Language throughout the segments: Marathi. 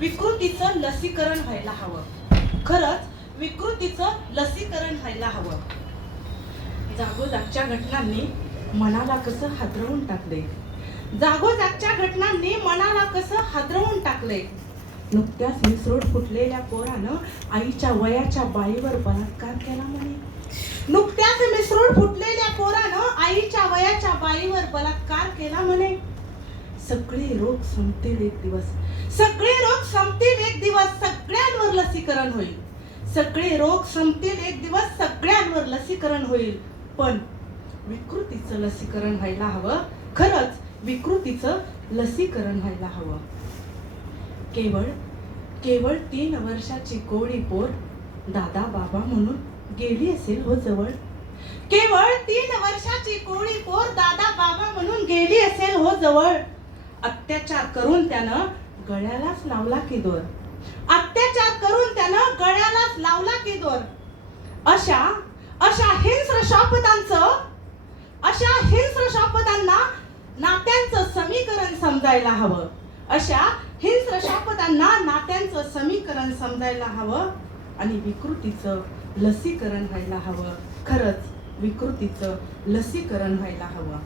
विकृतीचं लसीकरण व्हायला हवं. खरंच विकृतीचं लसीकरण व्हायला हवं. जागोजागच्या घटनांनी मनाला कसं हादरवून टाकले. जागोजागच्या घटनांनी मनाला कसं हादरवून टाकले. नुकत्याच मिसरूड फुटलेल्या पोरानं आईच्या वयाच्या बाईवर बलात्कार केला म्हणे. नुकत्याच मिसरूड फुटलेल्या पोरानं आईच्या वयाच्या बाईवर बलात्कार केला म्हणे. सगळे रोग संपतील एक दिवस. सगळे रोग संपतील एक दिवस. सगळ्यांवर लसीकरण होईल. सगळे रोग संपतील एक दिवस. सगळ्यांवर लसीकरण होईल. पण विकृतीचं लसीकरण व्हायला हवं. खरंच विकृतीचं लसीकरण व्हायला हवं. केवळ 3 वर्षाची कोवळी पोर दादा बाबा म्हणून गेली असेल हो जवळ. केवळ 3 वर्षाची कोवळी पोर दादा बाबा म्हणून गेली असेल हो जवळ. अत्याचार करून त्यानं गळ्यालाच लावला की दोर. अत्याचार करून त्यानं गळ्यालाच लावला की दोर. अशा हिंस्र शापतांना नात्यांचं समीकरण समजायला हवं. अशा हिंस्र शापतांना नात्यांचं समीकरण समजायला हवं. आणि विकृतीचं लसीकरण व्हायला हवं. खरंच विकृतीचं लसीकरण व्हायला हवं.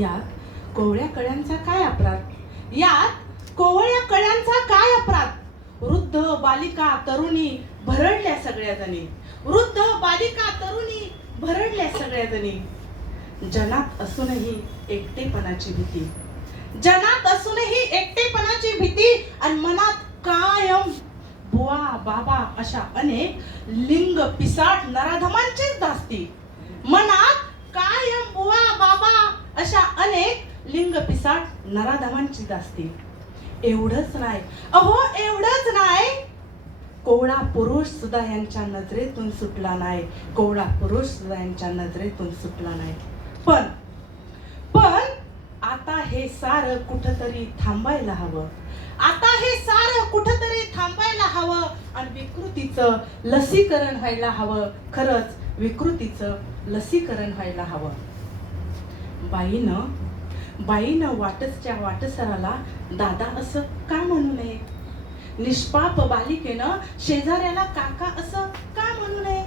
यात कोवळ्या कळ्यांचा काय अपराध. यात कोवळ्या कळ्यांचा काय अपराध. वृद्ध बालिका तरुणी भरडल्या सगळ्या जणी. वृद्ध बालिका तरुणी भरडल्या सगळ्या जणी. जनात असूनही एकटेपणाची भीती. जनात असूनही एकटेपणाची भीती. आणि मनात कायम बुवा बाबा अशा अनेक लिंग पिसाट नराधमांचीच धास्ती. मनात कायम बुवा बाबा अशा अनेक लिंग पिसाट नराधमांची धास्ती. एवढंच नाही, अहो एवढंच नाही, कोवळा पुरुष सुद्धा यांच्या नजरेतून सुटला नाही. कोवळा पुरुष सुद्धा यांच्या नजरेतून सुटला नाही. पण आता हे सारं कुठंतरी थांबायला हवं. आता हे सारं कुठंतरी थांबायला हवं. आणि विकृतीचं लसीकरण व्हायला हवं. खरंच विकृतीचं लसीकरण व्हायला हवं. बाईनं वाटसच्या वाटसराला दादा असं का म्हणू नये. निष्पाप बालिकेनं शेजाऱ्याला काका असं का म्हणू नये.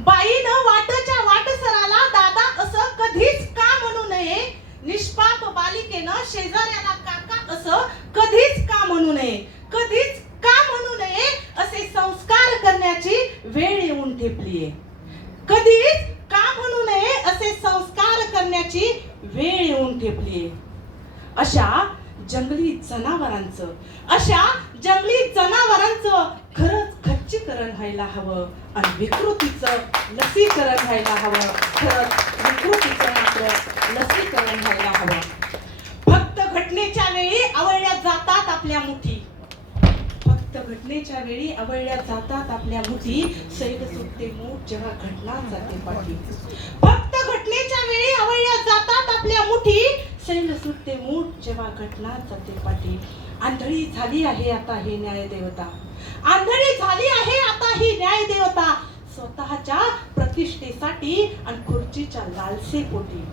बाईनं वाटच्या वाटसराला दादा असं कधीच का म्हणू नये. निष्पाप बालिकेनं शेजाऱ्याला काका असं कधीच का म्हणू नये. कधीच का म्हणू नये असे संस्कार करण्याची वेळ येऊन ठेपलीये. कधीच का म्हणू नये असे संस्कार करण्याची वेळ येऊन ठेपलीये. अशा जंगली जनावरांचं खरंच खच्चीकरण व्हायला हवं. आणि विकृतीचं लसीकरण व्हायला हवं. खरंच विकृतीचं मात्र लसीकरण व्हायला हवं. फक्त घटनेच्या वेळी आवळल्या जातात आपल्या मुठी. फक्त घटनेच्या वेळी आवळल्या जातात आपल्या मुठी. सैल सुटते मूठ जेव्हा घटना जाते पाठी. फक्त घटनेच्या वेळी आवळल्या जातात आपल्या मुठी. सैल सुटते मूठ जेव्हा घटना जाते पाठी. आंधळी झाली आहे आता ही न्याय देवता. आंधळी झाली आहे आता ही न्याय देवता. स्वतःच्या प्रतिष्ठेसाठी आणि खुर्चीच्या लालसेपोटी.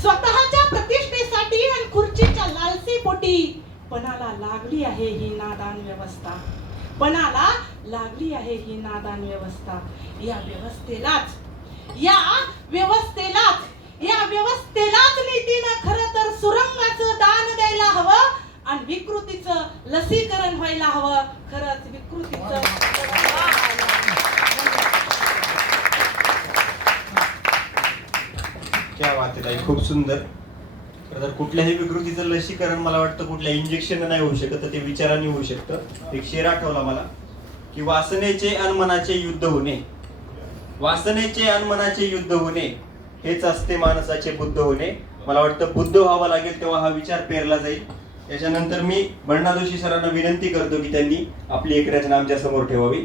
स्वतःच्या प्रतिष्ठेसाठी आणि खुर्चीच्या लालसेपोटी पणाला लागली आहे ही नादान व्यवस्था. पणाला लागली आहे ही नादान व्यवस्था. या व्यवस्थेलाच नीतीनं खरं तर सुरंगाचं दान द्यायला हवं. आणि विकृतीचं लसीकरण व्हायला हवं. खरंच विकृतीचं क्या बात आहे, खूप सुंदर. तर कुठल्याही विकृतीचं लसीकरण मला वाटतं कुठल्या इंजेक्शन नाही होऊ शकत, ते विचाराने होऊ शकतं. एक शेर आठवला मला की वासनेचे आणि मनाचे युद्ध होणे. वासनेचे आणि मनाचे युद्ध होणे हेच असते माणसाचे बुद्ध होणे. मला वाटतं बुद्ध व्हावं लागेल तेव्हा हा विचार पेरला जाईल. त्याच्यानंतर मी बण्णा जोशी सरांना विनंती करतो की त्यांनी आपली एक रचना आमच्या समोर ठेवावी.